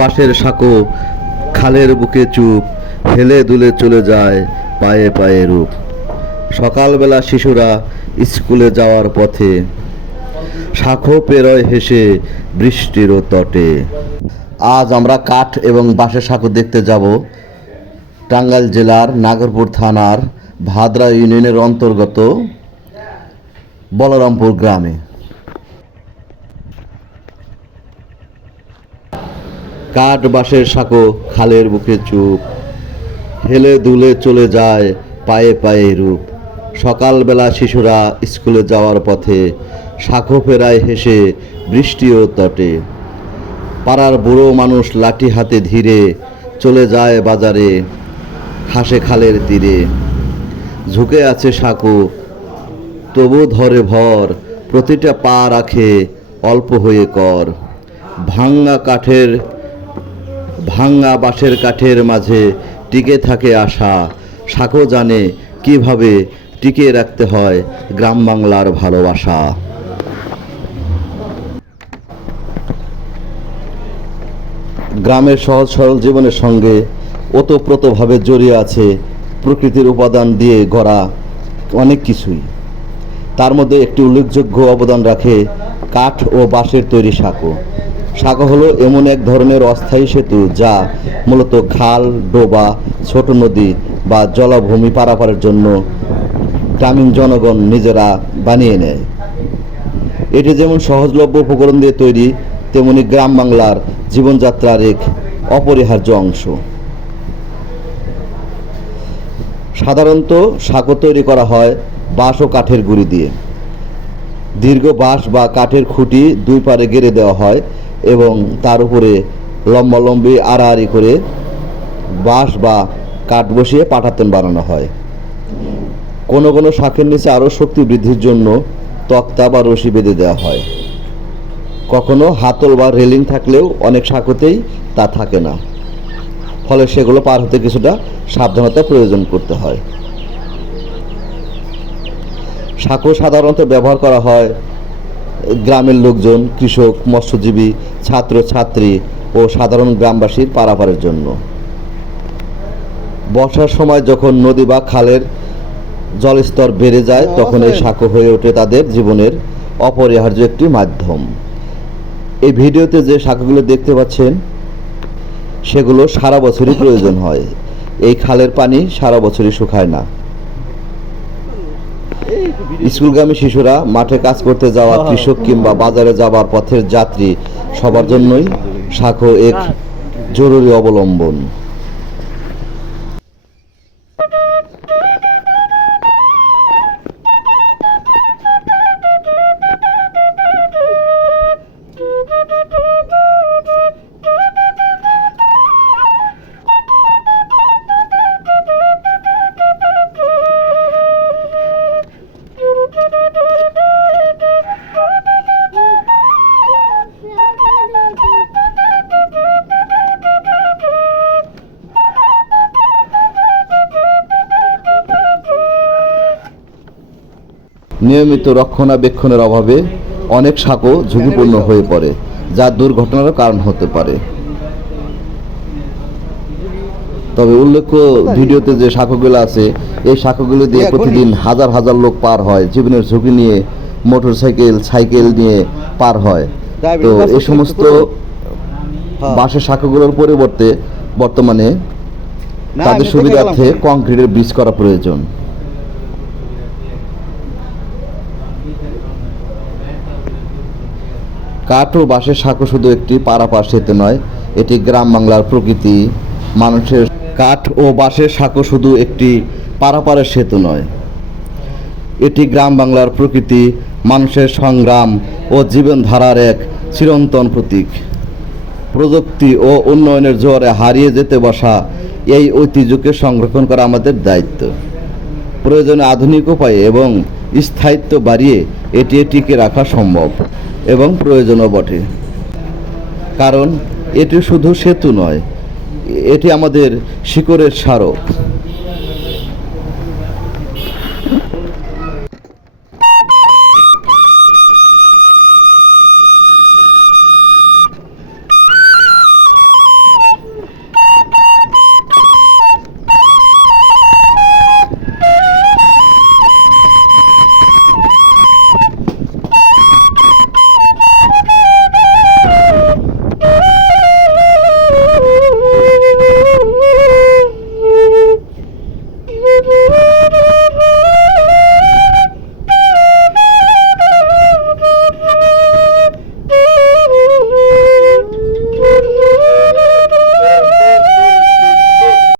বাঁশের সাঁকো খালের বুকে চুপ, হেলে দুলে চলে যায় পায়ে পায়ে রূপ। সকালবেলা শিশুরা স্কুলে যাওয়ার পথে শাঁখো পেরোয় হেসে বৃষ্টিরও তটে। আজ আমরা কাঠ এবং বাঁশের সাঁকো দেখতে যাব টাঙ্গাইল জেলার নাগরপুর থানার ভাদরা ইউনিয়নের অন্তর্গত বলরামপুর গ্রামে। কাঠ বাঁশের সাঁকো খালের বুকে চুপ, হেলে দুলে চলে যায় পায়ে পায়ে রূপ। সকালবেলা শিশুরা স্কুলে যাওয়ার পথে শাঁখো ফেরায় হেসে বৃষ্টিও তটে। পাড়ার বুড়ো মানুষ লাঠি হাতে ধীরে চলে যায় বাজারে, হাসে খালের তীরে। ঝুঁকে আছে সাঁকো তবু ধরে ভর, প্রতিটা পা রাখে অল্প হয়ে কর। ভাঙ্গা বাঁশের কাঠের মাঝে টিকে থাকে আশা। সাঁকো জানে কিভাবে টিকিয়ে রাখতে হয় গ্রাম বাংলার ভালোবাসা। গ্রামের সহজ সরল জীবনের সঙ্গে ওতপ্রোতভাবে জড়িয়ে আছে প্রকৃতির উপাদান দিয়ে গড়া অনেক কিছুই। তার মধ্যে একটি উল্লেখযোগ্য অবদান রাখে কাঠ ও বাঁশের তৈরি সাঁকো। সাঁকো হলো এমন এক ধরনের অস্থায়ী সেতু যা মূলত খাল, ডোবা, ছোট নদী বা জলাভূমি পারাপারের জন্য গ্রামীণ জনগণ নিজেরা বানিয়ে নেয়। এটি যেমন সহজলভ্য উপকরণ দিয়ে তৈরি, তেমনি গ্রাম বাংলার জীবনযাত্রার এক অপরিহার্য অংশ। সাধারণত সাঁকো তৈরি করা হয় বাঁশ ও কাঠের গুঁড়ি দিয়ে। দীর্ঘ বাঁশ বা কাঠের খুঁটি দুই পারে গেড়ে দেওয়া হয় এবং তার উপরে লম্বালম্বি আড়াআড়ি করে বাঁশ বা কাঠ বসিয়ে পাটাতন বানানো হয়। কোনো কোনো শাঁখের নিচে আরও শক্তি বৃদ্ধির জন্য তক্তা বা রশি বেঁধে দেওয়া হয়। কখনো হাতল বা রেলিং থাকলেও অনেক সাঁকোতেই তা থাকে না, ফলে সেগুলো পার হতে কিছুটা সাবধানতা প্রয়োজন করতে হয়। সাঁকো সাধারণত ব্যবহার করা হয় গ্রামের লোকজন, কৃষক, মৎস্যজীবী, ছাত্র ছাত্রী ও সাধারণ গ্রামবাসীর পারাপারের জন্য। বর্ষার সময় যখন নদী বা খালের জলস্তর বেড়ে যায় তখন এই সাঁকো হয়ে ওঠে তাদের জীবনের অপরিহার্য একটি মাধ্যম। এই ভিডিওতে যে সাঁকোগুলো দেখতে পাচ্ছেন সেগুলো সারা বছরই প্রয়োজন হয়। এই খালের পানি সারা বছরই শুকায় না। স্কুলগামী শিশুরা, মাঠে কাজ করতে যাওয়া কৃষক কিংবা বাজারে যাবার পথের যাত্রী সবার জন্যই সাঁকো এক জরুরি অবলম্বন। নিয়মিত রক্ষণাবেক্ষণের অভাবে অনেক সাঁকো ঝুঁকিপূর্ণ হয়ে পড়ে, যা দুর্ঘটনারও কারণ হতে পারে। তবে উল্লেখ্য ভিডিওতে যে সাঁকোগুলো আছে এই সাঁকোগুলো দিয়ে প্রতিদিন হাজার হাজার লোক পার হয়, জীবনের ঝুঁকি নিয়ে সাইকেল নিয়ে পার হয়। তো এই সমস্ত বাঁশের সাঁকোগুলোর পরিবর্তে বর্তমানে তাদের সুবিধার্থে কংক্রিটের ব্রিজ করা প্রয়োজন। কাঠ ও বাঁশের সাঁকো শুধু একটি পারাপার সেতু নয়, এটি গ্রাম বাংলার প্রকৃতি মানুষের। কাঠ ও বাঁশের সাঁকো শুধু একটি পারাপারের সেতু নয়, এটি গ্রাম বাংলার প্রকৃতি, মানুষের সংগ্রাম ও জীবনধারার এক চিরন্তন প্রতীক। প্রযুক্তি ও উন্নয়নের জোয়ারে হারিয়ে যেতে বসা এই ঐতিহ্যকে সংরক্ষণ করা আমাদের দায়িত্ব। প্রয়োজনে আধুনিক উপায়ে এবং স্থায়িত্ব বাড়িয়ে এটি টিকে রাখা সম্ভব এবং প্রয়োজনও বটে। কারণ এটি শুধু সেতু নয়, এটি আমাদের শিকড়ের স্মারক।